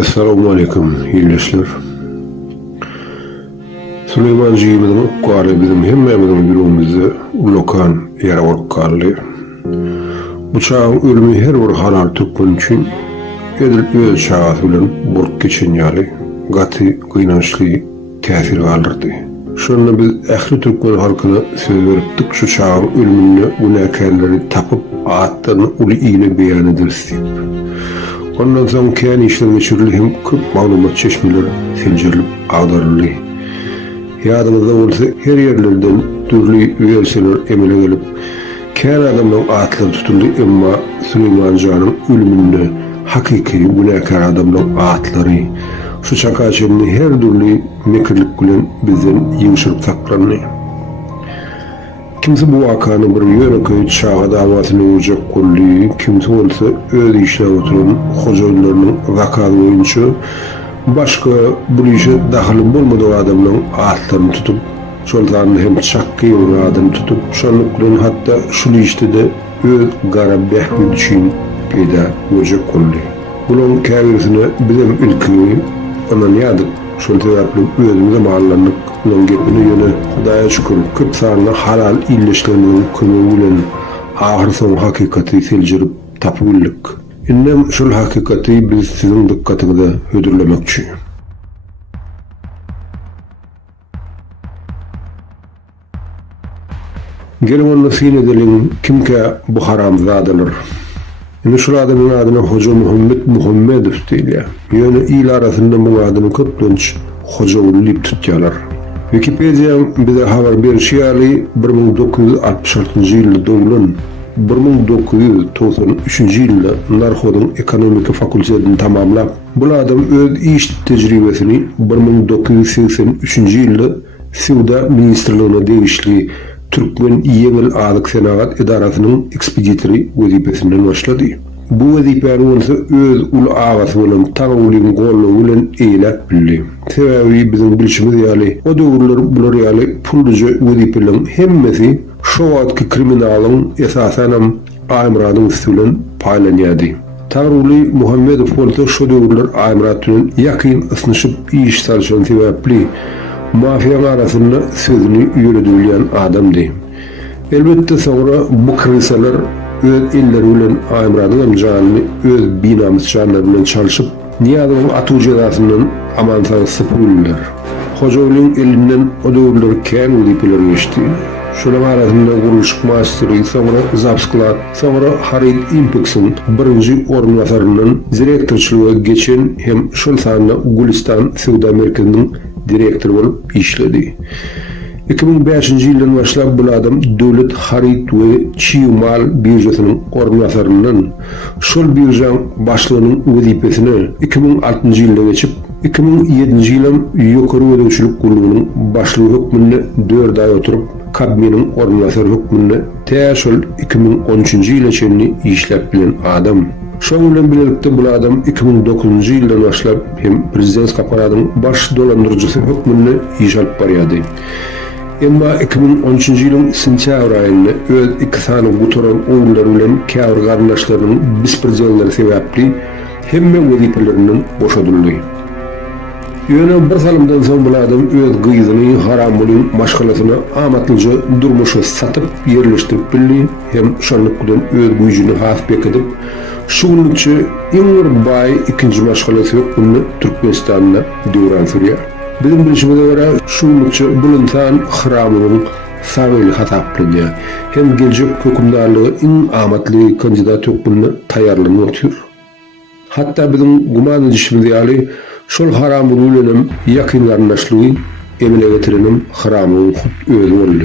Assalamu alaikum iyleşler. Süleyman Cimid'in kuarı bizim hemmemizin birumizde lokan yer orkallı. Bu çağın ölümü her bir halal tükkün için edilip öz çağası bilen burk geçen yali gatı kıynançlı tesir kaldırdı. Şununla biz ehli Türkmen halkına söz veriptik şu çağın ölümünü günahkarları tapıp ağıtlarını ulu iğne beyan ederiz deyip. Ondan sonra kendi işler geçirildi hem köp malumat çeşmeler silcirilip ağdarıldı. Yadımızda olsa her yerlerden türlü üyerseler emele gelip kendi adamdan ağıtlar tutuldu ama Süleyman Can'ın ölümünde hakiki günahkar adamdan ağıtları şu çakaçemini her türlü mekirlik gülen bizden yığışırıp saklandı. Kimse bu vakanı bir yönü çağa davasını olacak kulli, kimse olsa öz işine oturan hocalarının vakalı oyuncu, başka bu işe dahil olmadığı adamların ağıtlarını tutup, şollarını hem çakkı yolu adamı tutup, şanlıkların hatta şu işte de öz gara behmid için peyda olacak kulli. Bunun kavirisine bizim ilki, ona niyadık, şol tevaplı özümüze bağlandık. Bunun gepini yöne Hudaya şükür, kırp sağına halal illeşlerinin kömöğüyle ahir son hakikati silcirip tapıbillik. İnnem şol hakikati biz sizin dikkatinize hödürlemekçi. Gelin onu fin edelim kimke bu haram zadalar. Yine şu adamın adına Hoca Muhammedov değil ya. Yöne il arasında bu adını köplünç Hoca Ullip tutyalar. Wikipedia bize haber berişiyali 1966 yılda doğulan 1993 yılda Narhod'un ekonomik fakültesini tamamlap bu adam öz iş tecrübesini 1983 yılda Suda Ministerliğine değişli Türkmen Yemel Ağlık Senaat İdarasının ekspeditörü vazifesinden başladı. Bu vazifenin olsa öz ulu ağası olan Tanrı'nın golluğu ile eylep bildi. Sebebi bizim bilişimiz yali, o doğrular bular yali pulluca vazifelerin hemmesi şu adki kriminalın esasen Aymrad'ın üstülen paylanyadı. Tanrı'lı Muhammed Folta şu doğrular Aymrad'ın yakın ısınışıp iş çalışan sebepli mafyanın arasında sözünü yürüdüleyen adamdı. Elbette sonra bu krisalar öz illeriyle Aymrad'ın amcanını öz binamız canlarıyla çalışıp Niyadın atı cezasından amansan sıfırlar. Hocaoğlu'nun elinden o doğruları kendi vadifeleri geçti. Şunun arasında kuruluşuk maasteri, sonra Zapsklat, sonra Harid Impex'in birinci ornasarının direktörçülüğe geçen hem şol sanına Gulistan Sevda Merkezi'nin direktörü olup işledi. 2005 yıldan başlap bu adam Devlet Harit ve Çiğmal Birjası'nın ornasarının şol birjan başlığının vazifesine 2006 yılda geçip 2007 yılın yukarı ödevçülük kurulumunun başlığı hükmünde 4 ay oturup kabinin ornasar hükmünde teşol 2013 yıla çenini işlep bilen adam. Şoğunla birlikte bu adam 2009 yıldan başlap hem prezident kaparadın baş dolandırıcısı hükmünde iş alıp barayadı. Ama 2013 yılın sentyabr ayında öz iktisani gutoran oğullarıyla kâr kardeşlerinin bisprezelleri sebepli hemme vazifelerinden boşadıldı. Yöne bir salımdan sonra bu adam öz gıyızını haramının maşgalasına amatlıca durmuşa satıp yerleştirip bildi hem şanlıklıdan öz gücünü hasbek edip şugunlukça İngir Bay ikinci maşgalası yok bunu Türkmenistan'da devran sürüyor. Bizim bilişimize göre şugunlukça bu insan haramının savaylı hataplıca hem gelecek hükümdarlığı en amatlı kandidat yok bunu tayarlığını otuyor. Hatta bizim guman edişimize yali şol haramın ülünüm yakınlarınlaşlığı emine getirenim haramın özü oldu.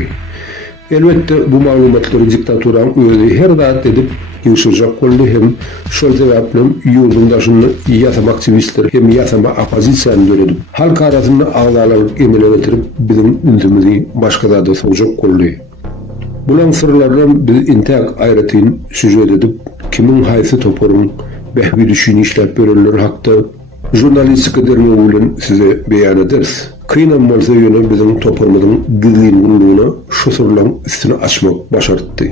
Elbette bu malumatları diktaturan özü her dağıt edip yığışacak oldu hem şol sebeplim yurdundaşını yasama aktivistler hem yasama apozisyanı döredip halk arasında ağlarlık emine getirip bizim ülkemizi başka da soğuyacak oldu. Bunun sırlarından biz intak ayretin süjet edip kimin haysi toporun behbi düşün işler bölünür hakta jurnalistik edermeğiyle size beyan ederiz. Kıynan malsa yöne bizim toparmadığın gizliğin bulduğuna şu soruların üstünü açmak başardı.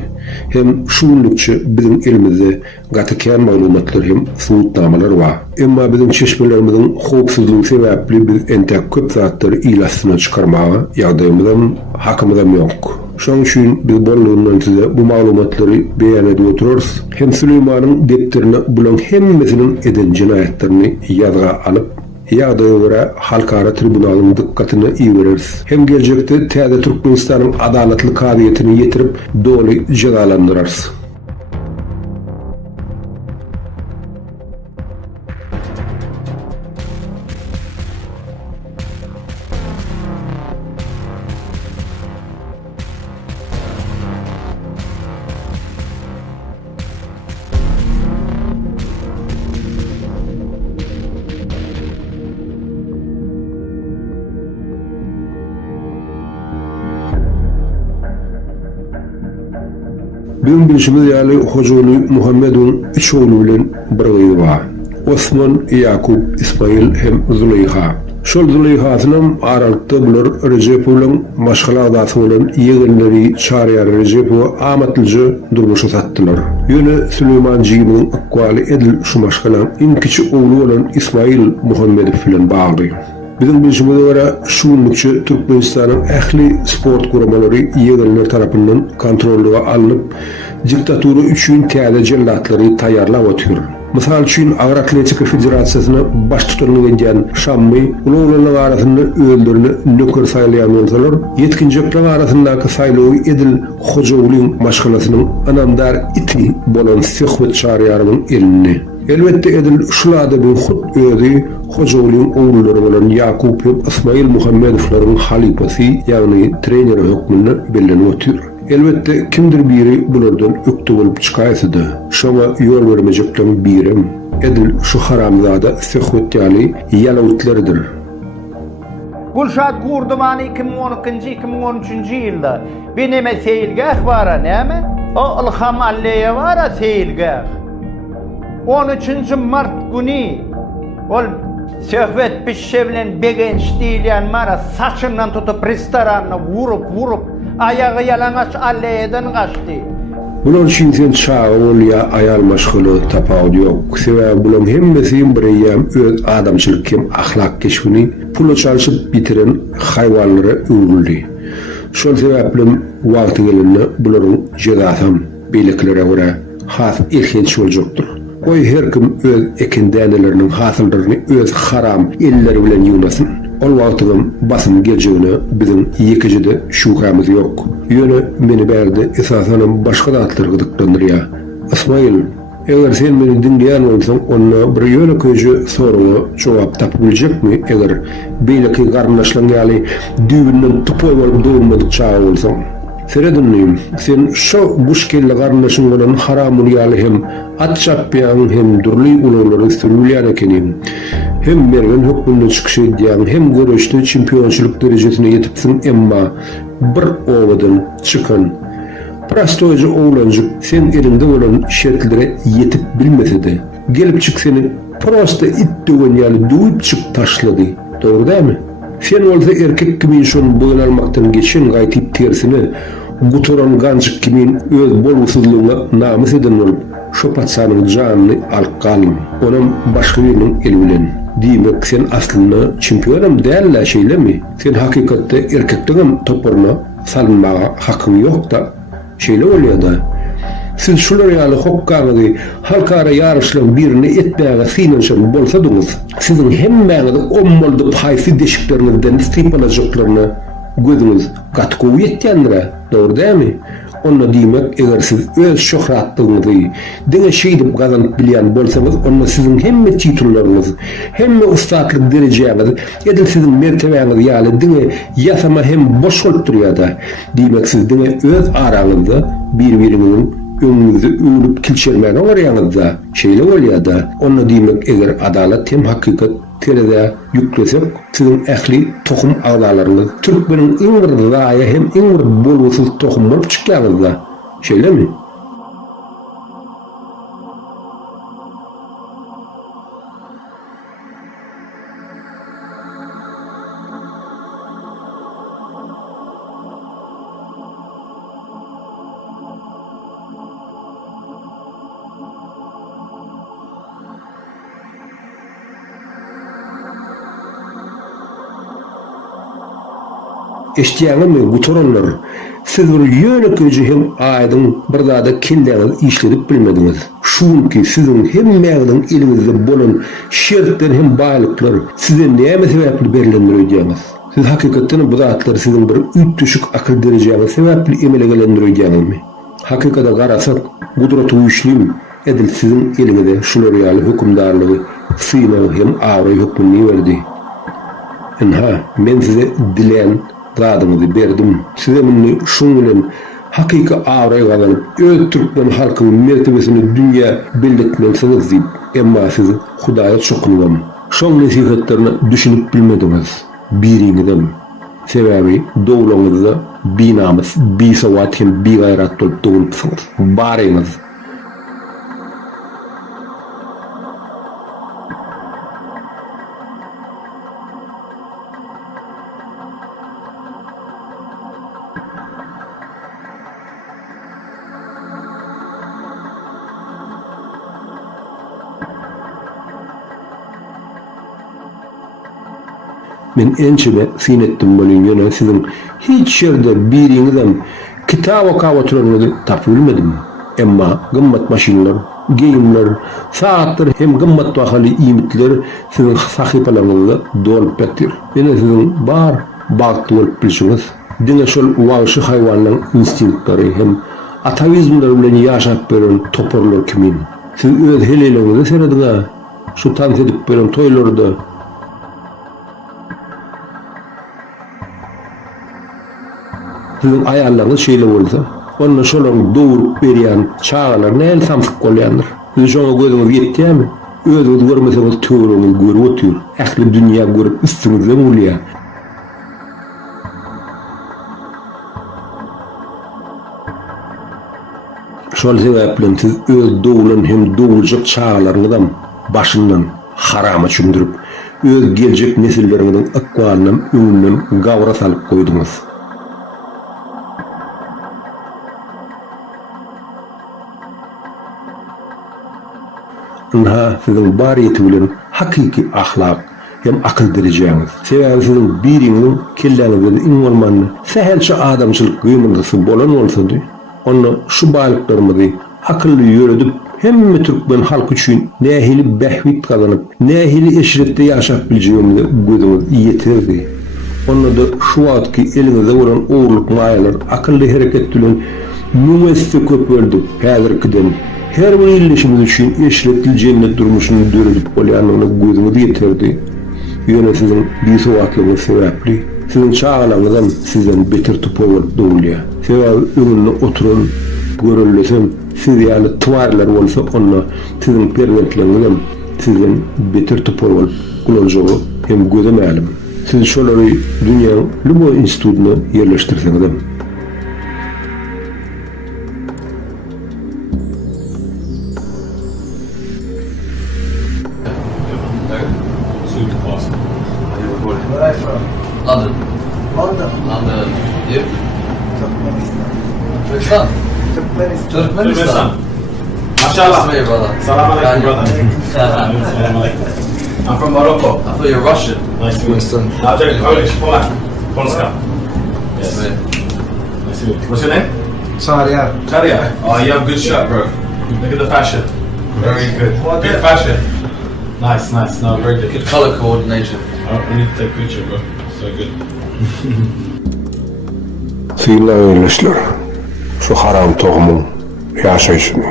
Hem şu günlükçe bizim elimizde gatıken malumatlar hem suutnamalar var. Emma bizim çeşmelerimizin hoopsuzluğu sebeple biz entek köp zatları ilasına çıkarmaya yağdayımızdan hakkımızdan yok. Şoň üçin biz bolluğundan size bu malumatları beyan edip otururuz. Hem Süleyman'ın depterine bulan hemmesinin eden cinayetlerini yazga alıp ýagdaýa görä halkara tribunalyň dikkatyny iýereriz. Hem geljekde täze Türkmenistanyň adalatly kadyýetini ýetirip doly jazalandyrarys. Bizim bilişimiz ýaly Hojaly Muhammedun üç oğlu bilen bir gyzy bar. Osman, Yakup, İsmail hem Zuleyha. Şol Zuleyhasynyň aralykda bular Rejepow bilen maşgala adasy bolan ýegenleri Çarýar Rejepow amatlyca durmuşa satdylar. Ýöne Süleyman Jiýynyň akwaly edil şu maşgalaň iň kiçi oğlu bolan İsmail Muhammedow bilen bagly. Bizim bilişimize göre şu günlükçe Türkmenistan'ın ähli sport guramalary ýegenler tarapyndan kontrolüge alınıp diktaturu üçin täze jellatlary taýýarlap otyr. Mysal üçin Agrar Atletika Federasiýasyna baş tutanlyk edýän Şammy uluglaryň arasynda öldürni nöker saýlaýan bolsalar, yetkinjekler arasyndaky saýlawy edil Hojawlyň maşgalasynyň anandar iti bolan Sehwet Çarýaryň elini. Elbette edil şulada bir hut özi Hojawlyň oğullary bolan Yakup we İsmail Muhammedowlaryň halipasy ýagny treneri hökmünde bellenip otyr. Elbette kimdir biri bulardan öktü bolup çykaýsydy. Şoňa ýol bermejekler birim edil şu haramzada Sehwet ýaly ýalawutlarydyr. Gulşat Gurdumany 2012-2013 ýylda beneme seýilgäh bara näme? O Ilham Alliýe bara seýilgäh. 13 Mart günü ol Sehwet Pişşe bilen begenç diýilýän mara saçyndan tutup restoranyny vurup ayağı yalanaç Alliýeden gaçdy. Bular üçin sen çağı bolýa aýal maşgaly tapawdy ýok. Sebäbi bular hemmesi bir ýam öz adamçylyk hem ahlak keşfini pula çalyşyp bitiren haýwanlara öwrüldi. Şol sebäple wagty gelende bularyň jazasy beýleklere görä has ilginç boljakdyr. Oy her kim öz ekindenelerinin hasıllarını öz haram elleri bilen yumasın. Ol wagtyň basym geljegine bizim ýekijide şukamyz ýok. Ýöne meni berdi esasanem başga zatlar gydyklandyrýar. İsmail, eger sen meni dinleýän bolsaň, onda bir ýöne köje soruňa jogap tapyp biljekmi? Eger beýleki garnaşlaň ýaly düýünden tupoy bolup döwürmedik çağa bolsaň. Seredinliyim, sen şu guşkelle garnaşyň bolan haramul ýaly hem at çapýan hem durly ululary sürülýän ekenim. Hem mergen hökmünde çykyş edýän hem görüşde çempionçylyk derejesine ýetipsiň, emma bir owadan çykan prastoýjy oğlanjyk sen elinde bolan şertlere ýetip bilmesede gelip çyk seni prosta it döwen ýaly duýup çyk taşlady. Dogry dämi? Sen bolsa erkek kimin şonu boyun almaktan geçen gaýtyp tersini guturan ganjyk kimin öz bolgusyzlygyna namys eden bolup şo patsanyň janyny alyp galym. Onam başga biriniň eli bilen. Diýmek sen aslynda çempionam däl şeýlemi? Sen hakykatda erkekdigim toporuna salynmaga hakyň ýok da şeýle bolýar-da. Siz şular ýaly hokkagdy halkara ýarışlaryň birini etmäge synanşan bolsadyňyz, siziň hemmäňiz ommoldy paýsy deşiklerinizden istiýpalajaklaryny gözüňiz gatkow ýetýändir. Dogry dämi? Onda diýmek, eger siz öz şöhratlygyňyzy diňe şeýdip gazanyp bilýän bolsaňyz, onda siziň hemme titullaryňyz, hemme ustatlyk derejeňiz, edil siziň mertebeňiz ýaly diňe ýasama hem boş bolup durýar-da. Diýmek, siz diňe öz araňyzda bir-biriňiziň öňüňizde öwrüp kilçermäge garaýaňyzda şeýle bolýar-da. Onda diýmek, eger adalat hem hakykat terede yüklesek, sizin ähli tohum agdalaryňyz Türkmeniň iň bir gaýa hem iň bir bolgusyz tohum bolup çykýarlar. Şeýlemi? eşdiýäňmi gutoranlar, siz bir ýönekleji hem aýdyň bir zada kendiňiz işledip bilmediňiz. Şuňky siziň hemmäňiň eliňizde bolan şertler hem baýlyklar size näme sebäpli berilendirýäňiz? Siz hakykatdan bu zatlar siziň bir üýtüşük akyl derejäňiz sebäpli emele gelendirýäňizmi? Hakykata garasak, gudraty güýçlim edil siziň eliňizde şular ýaly hökümdarlygy, synaw hem awry hökmüni berdi. Enha, men size dilen zadymyzy berdim. Size meni şuň bilen hakyky awry gazanyp, öz türkmen halkynyň mertebesini dünýä belletmeliňiz diýip, emma siz Hudaýa çokynýam. Şoň nesihatlaryny düşünüp bilmediňiz. Biriňizden sebäbi dowlaňyzda binamyz, bisawat hem bigaýrat bolup dowulupsyňyz. Baryňyz. Men ençede sinetdim bolýan ýöne siziň hiç ýerde biriňizden kitap okap oturanyňyzy tapylmadym. Emma gymmat maşinler, geyimler, saatlar hem gymmat bahaly iýmitler siziň sahypalaryňyzda dolup ýatyr. Ene siziň bar bagty bolup bilýäňiz. Diňe şol wagşy haýwanyň instinktleri hem atavizmler bilen ýaşap beren toporlar kimin. Siz öz heleleňizde serediňiz. Şu tans edip beren toýlarda sizin ayarlarınız şeyle olsa, onunla şolan doğurup berýän çağalar näle samsyp golýandyr. Siz şoňa gözüňiz ýetdimi? Özüňiz görmeseňiz töwereňiz görüp otyr. Ähli dünýä görüp üstüňizde bolýar. Şol sebäpli siz öz dowlan hem dowuljak çağalaryňyzdan başyndan harama çündürüp, öz geljek nesilleriňiň akwalynyň öňünden gawra salyp goýdyňyz. Enha siziň bariyeti bilen hakyky ahlak hem akyl derejäňiz. Sebäbi siziň biriňiň kelläňizden iň bolmany sähelçe adamçylyk gymrysy bolan bolsady, onu şu baýlyklarymyzy akylly ýöredip hemme türkmen halky üçin nähili behwit kazanyp, nähili eşretde ýaşap bilýärmiňizi gözüňiz ýeterdi. Onu da şu wagtky eliňizde bolan owurlyk maýalar akylly hereket bilen nüwesde köpeldi häzirkiden. Her bir ilişimiz için eşretli cennet durmuşunu döredip bolýanyny gözüňiz ýeterdi. Ýöne siziň bisawatlygyňyz sebäpli, siziň çağalaňyzdan sizden beter topar bolup dowulýar. Sebäbi öňünde oturan görüllesem, siz ýaly twarlar bolsa, onda siziň perwentligiňizden sizden beter topar bolup gulanjagy hem gözlemälim. Siz şolary dünýäniň lubo institutyna ýerleştirseňiz, London. London. You? Turkmenistan. Turkmenistan. Mashallah. Nice to meet you, brother. Salam alaikum, brother. Salam alaikum. I'm from Morocco. I thought you were Russian. Nice to meet you. I'm doing Polish, Polak. Polska. Yes. Nice to meet Nice to meet you. What's your name? Sharia. Sharia. Oh, you have good shirt, bro. Look at the fashion. Very good. Good fashion. Nice, nice. No, very good. Good colour coordination. Oh, we need to take a picture, bro. So good. Syýla öýleşler. Şu haram tohumyň ýaşaýyşyny,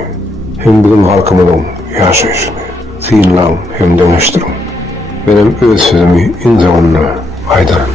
hem bizim halkymyzyň ýaşaýyşyny syýlaň hem döňeşdirin. Benim öz sözümi inzanyna aýdaryn.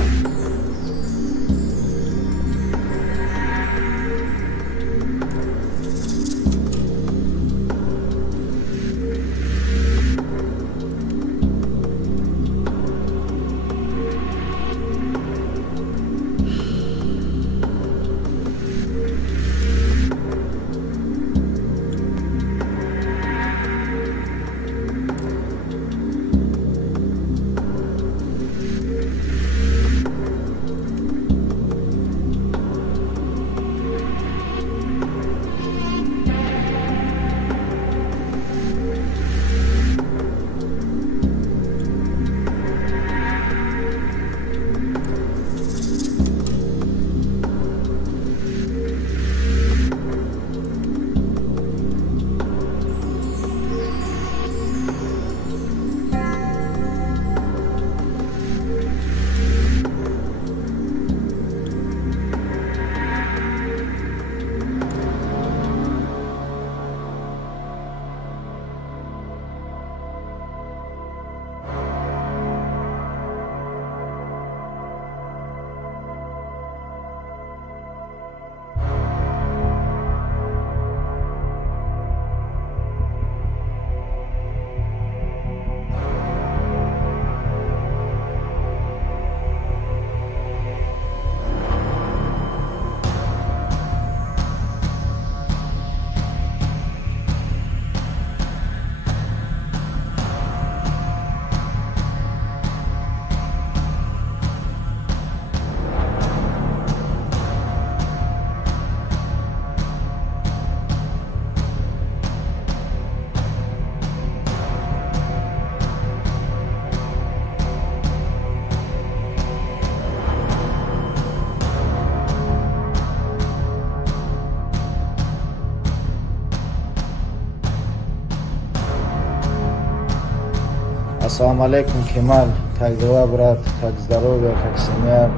Ассаламу алейкум, Кемаль. Как дела, брат? Как здоровье, как семья?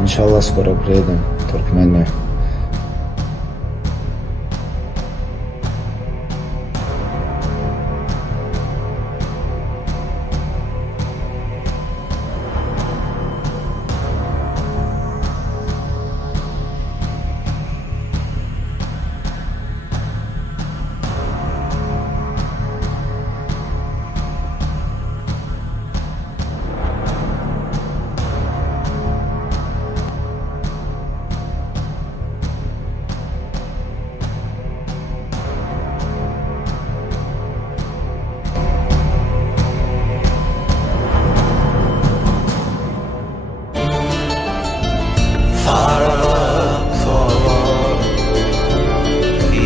Иншаллах, скоро приедем в Туркмению.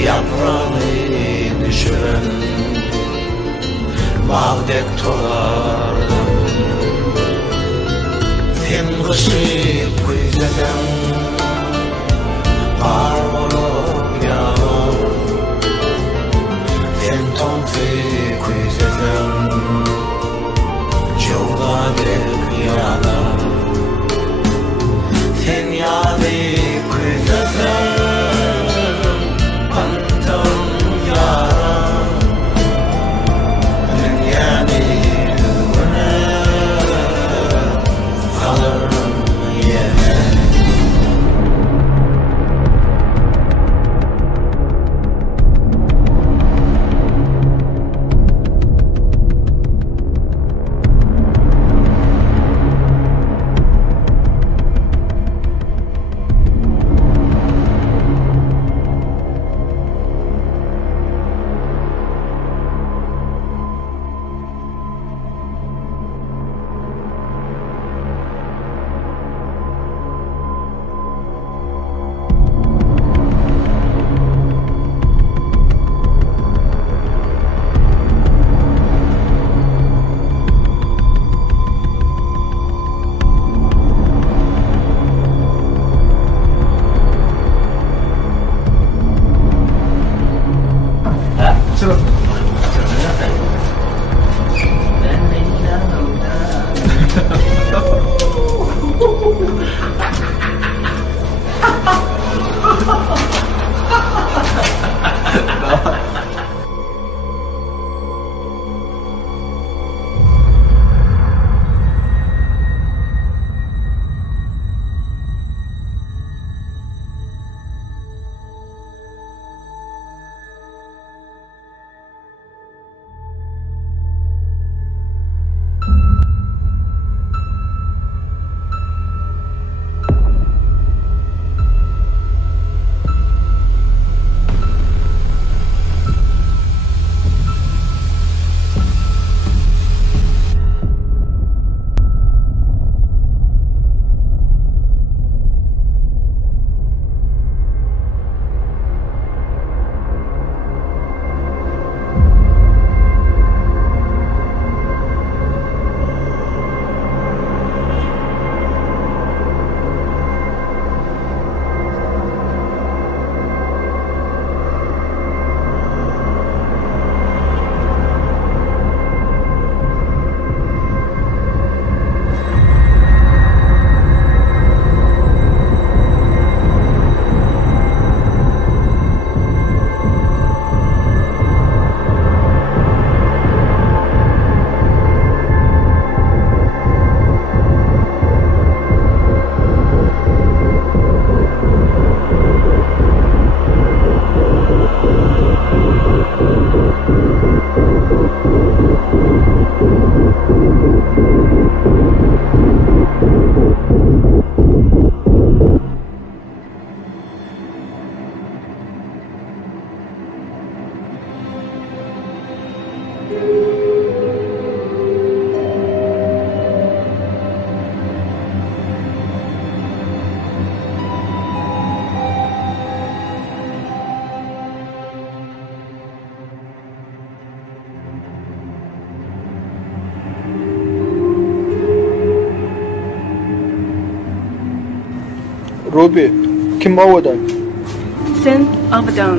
Yaprağını düşüren bağdek tolardım. Sen kışı kuyudan var olup yağmur. Sen tonfi kuyudan çoğladek yağlar. Sen yağdı kuyudan Ruby, kim ovada? Sen Abadan.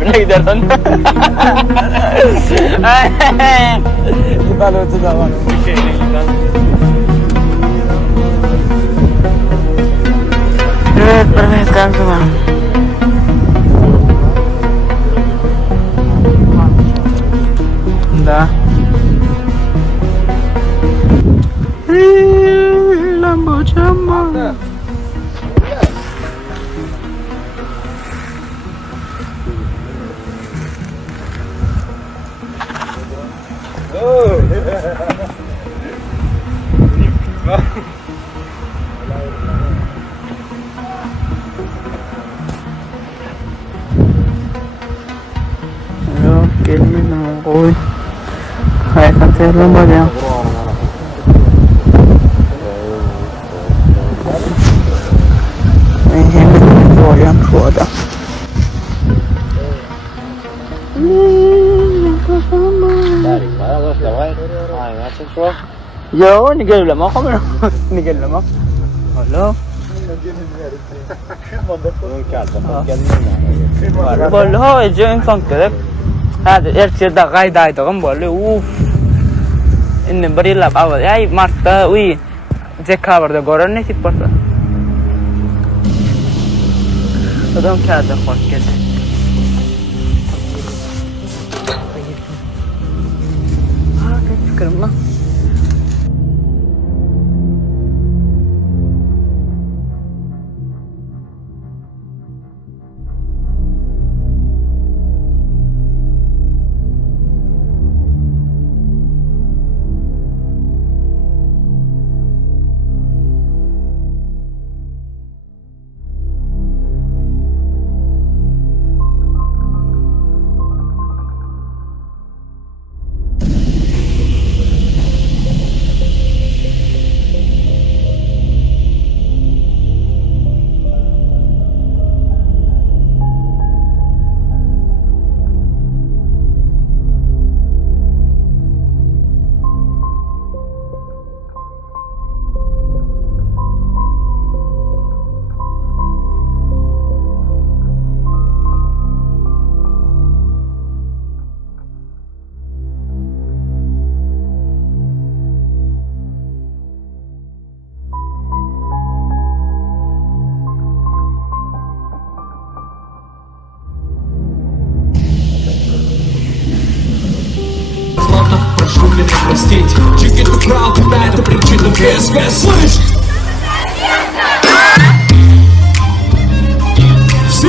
Bire gidersen. Kita lucu dah bang. Perhatikan semua. Dah. Lambo jambon. Kayaknya nangkoi. Kayak kan saya lomba ya. Ini yang kuada. Yo, ni gel lama kamu. Ni gel lama. Halo. Bollo, ejeng sanket. Hadi erkekte gaydaydı kan böyle uf. İnne bari lap awal. Ay Mart'ta uy. Ceka vardı gören ne tip vardı. Adam kağıda hoş geldi. Ne fikrim lan? Прошу меня простить. Чики, ты прав, да, это причина ВСВ. Слышь! Все!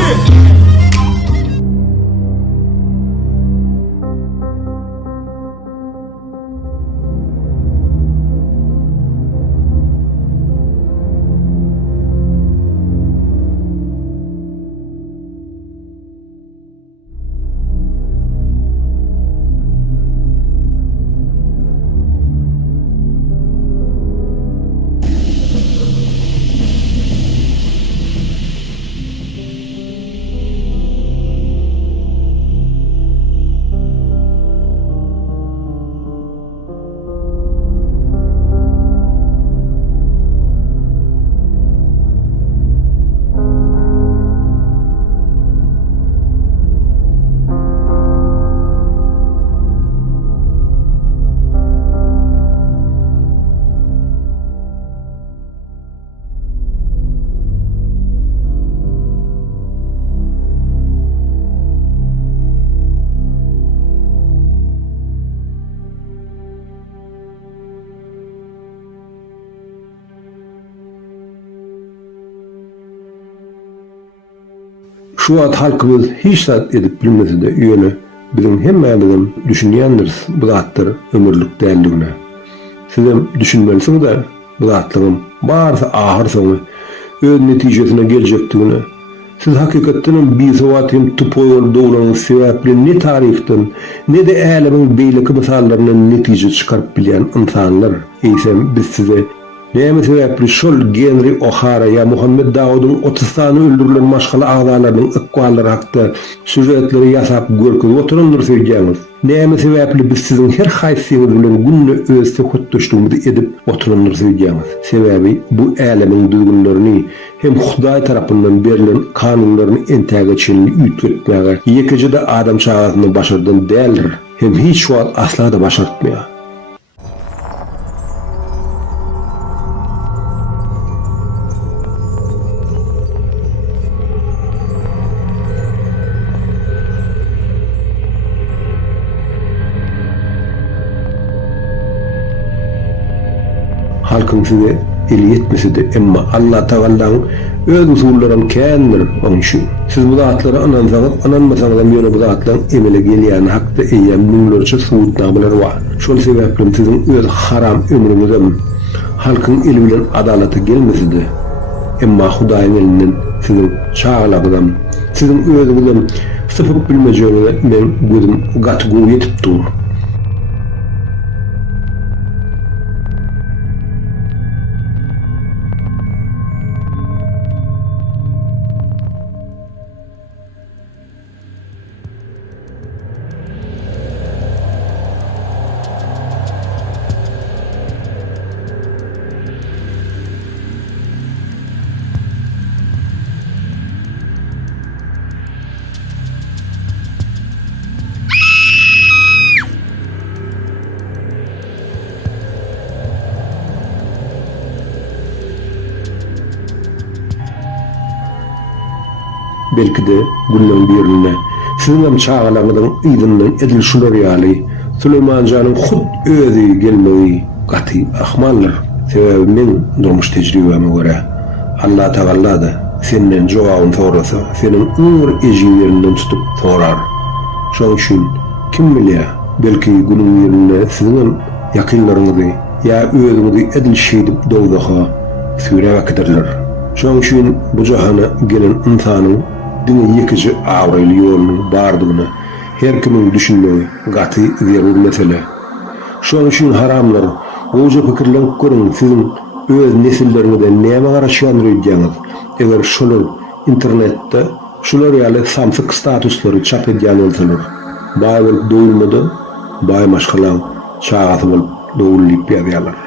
Şu wagt halkymyz hiç zat edip bilmese de öýle bizim hemmäligem düşünýändiris bu zatlar ömürlük däldigine. Sizem düşünmelisiňiz da bu zatlygym barsa ahir soňy öz netijesine geljekdigine. Siz hakykatdan bir sowatym tupoýul dowlanyň sebäpli ne tarihden ne de älemin beýleki misallarynyň netije çykaryp bilýän insanlar. Eýsem biz size Näme sebäpli şol Henry O'Hara ya Muhammed Dawud'un 30 tany öldürilen maşgala agzalarynyň ıkwallary hakda süjetleri ýasap görkezip oturanlar söýýäňiz. Näme sebäpli biz siziň her haýsyňyz bilen günne öz töhütdeşligimizi edip oturanlar söýýäňiz. Sebäbi bu älemiň duygunlaryny hem Hudaý tarapyndan berilen kanunlaryny entäge çenli üýtgetmäge ýekejide adam çagatyny başardan däldir. Hem hiç wagt asla da başartmaýar. Halkın size eli yetmese de emma Allah Teala'nın öz usullaryny kendir onun için. Siz bu zatları anansanız, ananmasanız da ýöne bu zatlaryň emele gelýän hakda eýen müňlerçe suwutnamalar bar. Şol sebäplen siziň öz haram ömrüňizde halkın eli bilen adalaty gelmese de emma Hudaýyň elinden siziň çağlagydam, siziň özüňizden sypyp bilmejegine men gözüm gatgy ýetip dur. Belki de günün birine sizin çağalaryň ýygynyň edil şular ýaly Süleymanjanyň hud özi gelmegi gaty ahmanlar. Sebäbi men durmuş tejribeme görä Allah Teala da senden jogabyny sorasa senin ömür ejinlerinden tutup sorar. Şoň üçin kim bilýär, belki günün birine sizin ýakynlaryňyzy ýa özüňizi edil şeýdip dowdaha süreýärler. Şoň üçin bu jahana gelen insanyň dini ýekiji awraly ýolunyň bardygyny her kimin düşünmegi gaty zerur mesele. Şoň üçin haramlar goýja pikirlenip görüň siziň öz nesilleriňizde näme garaşýan öýdýäňiz. Eger şolar internetde şolar ýaly samsyk statuslary çap edýän bolsalar, baý bolup doýulmady, baý maşgalan çagaty bolup doýulyp ýazýarlar.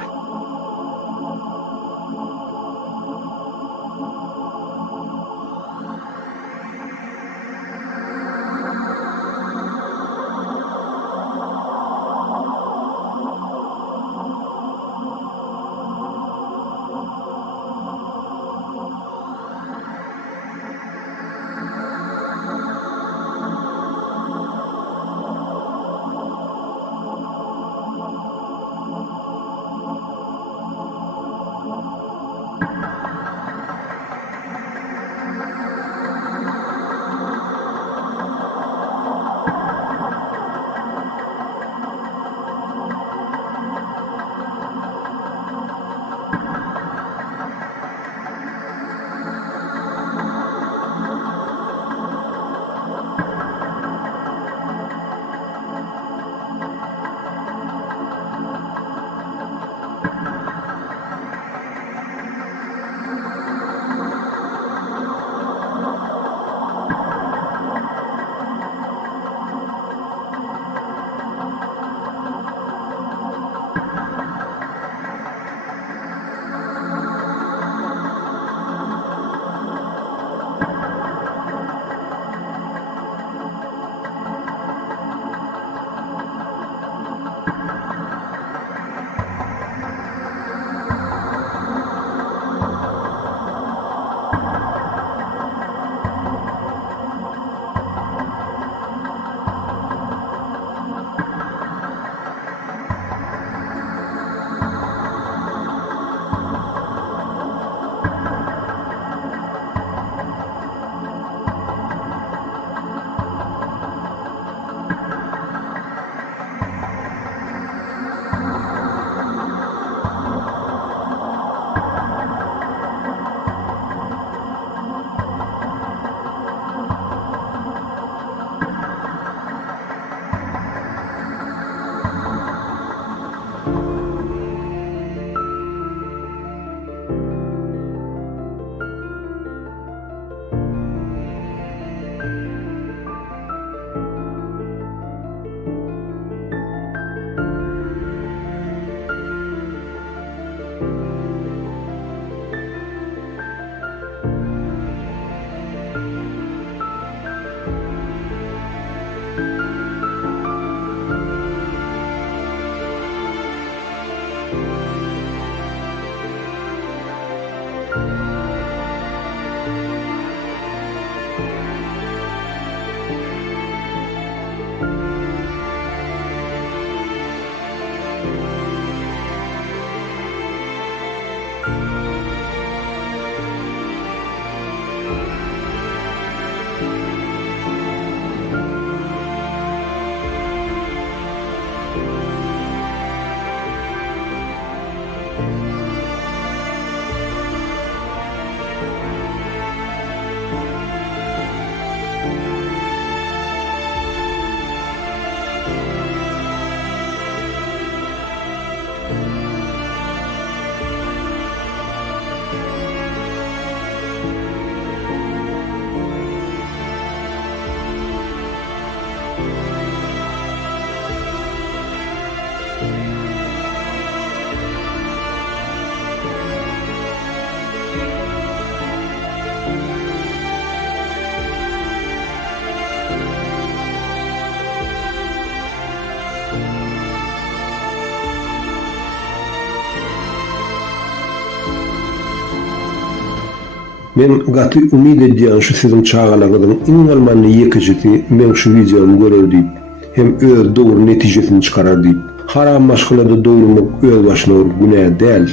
Men gaty umid edýän şu sizin çağalagyň iň bolmany ýekijiti men şu videomy görer diýip, hem öz dogry netijesini çykarar diýip. Haram maşgulada dogrumak öz başyna günä däl.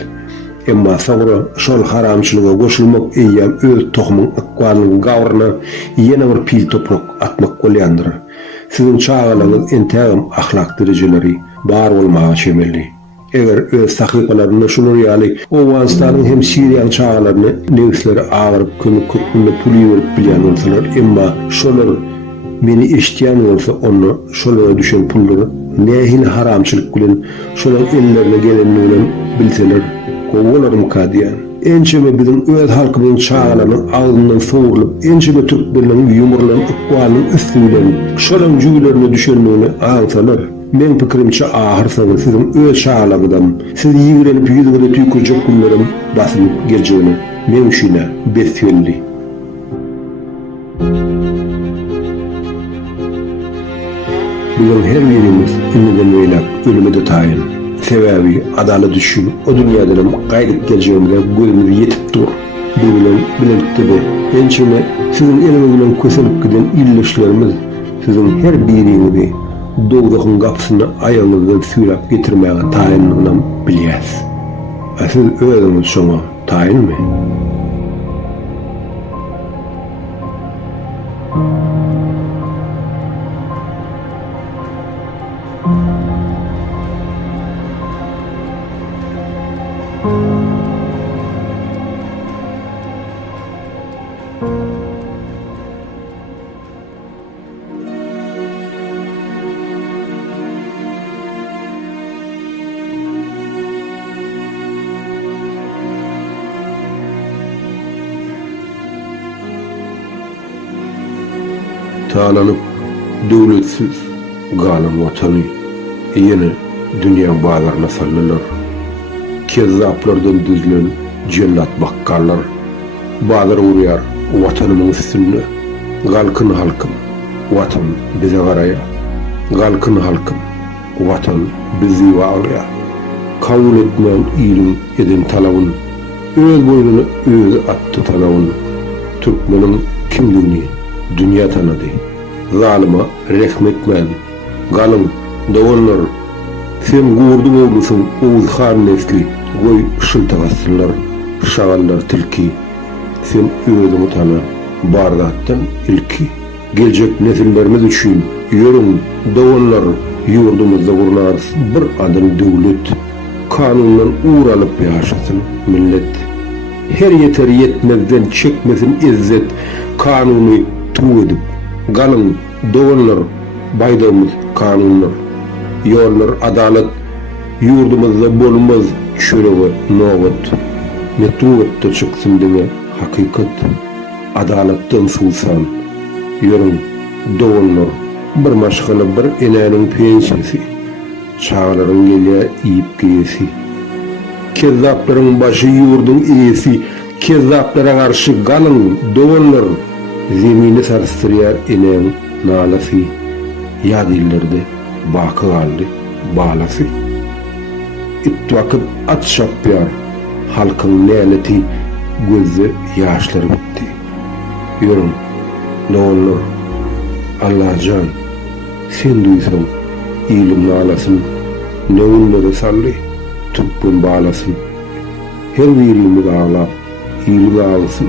Emma sagara şol haramçylyga goşulmak eýýän öz tohumyň akwalyny gawryna ýene bir pil toprak atmak bolýandyr. Sizin çağalagyň entägim ahlak derejeleri bar bolmagy şemelli. Eger öz sahypalaryny şunu ýaly Owganistanyň hem Siriýanyň çağalaryny negisleri agyryp kömük köpünde puli berip bilýän bolsalar, emma şolar meni eşitýän bolsa onu şolara düşen pullary nähil haramçylyk bilen şolar ellerine gelenini bilen bilseler, gowalarym kadýan. Ençeme bizim öz halkymyň çağalaryny agzyndan soğurup, ençeme türkmenleriň ýumurlaryň akwalynyň üstünden şolar jüýlerine düşenini aňsalar, men pikirimçe ahırsaňyz sizin öz çağalagdan, siz ýigrenip ýüzüňe tüýkürjek günlerim basyp geljegini men şuna besýelli. Bugün her birimiz ümiden öylep ölümede tayin. Sebebi adalet düşün, o dünyadan gayret geleceğimde gözümüzü yetip dur. Bugün bilelikte de ençeme sizin elinizden köselip giden illeşlerimiz sizin her birinizi doğduğun kapısını ayağınızdan süylep getirmeye tayinliğinden biliyaz. Siz özünüz şuna tayin mi? Talanıp dövletsiz galan vatanı yine dünya bağlarına sallılar. Kezzaplardan düzlen cellat bakkarlar. Bağlar uğrayar vatanımın üstünde. Galkın halkım, vatan bize garaya. Galkın halkım, vatan bizi bağlaya. Kavul etmeyen ilim edin talabın. Öz boynunu öz attı tanavın. Türkmenin kimliğini dünya tanıdı. Zalıma rehmetmen. Galın, doğanlar. Sen gurdun oğlusun Oğuz Khan nesli. Goy ışıltağasınlar, şağallar tilki. Sen özümü tanı, bardattan ilki. Gelecek nesillerimiz için yörün, doğanlar yurdumuzda kurlarız bir adım devlet. Kanundan uğur alıp yaşasın millet. Her yeter yetmezden çekmesin izzet. Kanunu tuğ edip. Galın, doğanlar, baydığımız kanunlar. Yollar, adalet, yurdumuzda bolmaz çöreği, novat. Metuvatta çıksın deme hakikat. Adaletten sulsan. Yörün, doğanlar, bir maşgala bir enäniň pensiyesi. Çağlaryň gelýär iyip giyesi. Kezzaplaryň başı yurdun iyesi. Kezzaplara karşı galın, doğanlar. Zemini sarstırýar enäň nalasy. Ýad illerde bakı galdy balasy. İttiwakyp at şapýar. Halkyň näleti gözde ýaşlary bitdi. Ýörün, doğanlar. Allahjan, sen duýsaň ilim nalasyn, näwünleri sally, tüppün balasyn. Her birimiz ağlap, ilim ağlysyn.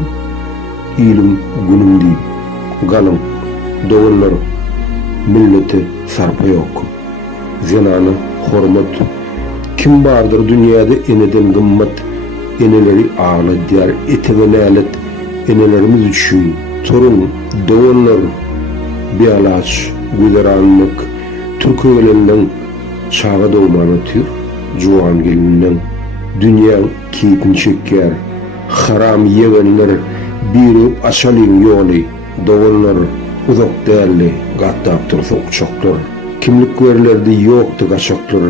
İlim günüm diýip, galym, doğanlar, millete sarpa yok. Zenany hormat. Kim bardır dünyada eneden gymmat, eneleri ağladyar, etegen nälet, enelerimiz üçin, torun, doğanlar, bialaç, güleranlyk, türkü elenden çağa doğmany tür, juwan gelininden, dünýä keypini çekýär, haram yegenler, biri aşalyň ýoly, doğanlar, uzak däli, gattap tursa ukçaklar, kimlik verilerdi ýokdy gaçaklar,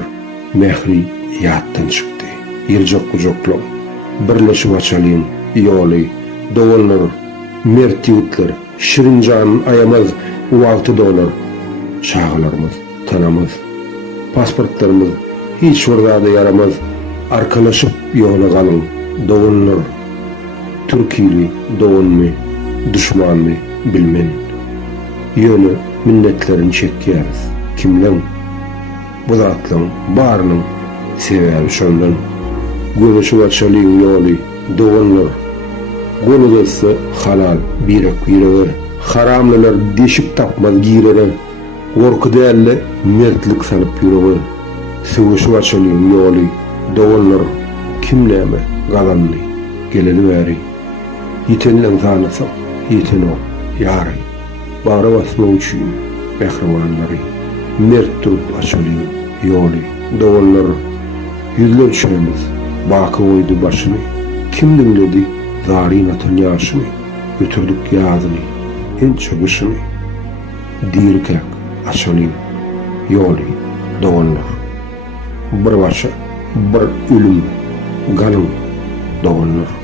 mehri ýatdan çykdy, ýerjak gujoklar, birleşip aşalyň ýoly, doğanlar, mert ýigitler, şirin janyny ayamaz, wagty dolar, çağlarymyz, tanamyz, pasportlarymyz hiç wagtda yaramaz, arkalaşyp ýola galyň, doğanlar, Türkili, doğunmy, düşmanmy bilmen. Ýöne minnetlerini çekýäris. Kimden? Bu zatlaryň barynyň sebäbi şondan. Göňüşi açalyň ýoly doganlar. Golugasa halal birek ýürege. Haramlylar deşip tapmaz giýrere. Gorky dälle mertlik salyp ýürege. Göňüşi açalyň ýoly doganlar. Kimläme galandy? Geleli bäri. Ýitenleň zanasa, ýeten ol, ýary. Bara basma üçin behrimanlary. Mert durup açalyň ýoly doganlar. Yüzler çömüz, bakı oydu başını. Kim dinledi, zarin atan yaşını. Götürdük yazını, en çabışını. Dirkek, açalyň ýoly doganlar. Bir başa, bir ölüm, galın doganlar.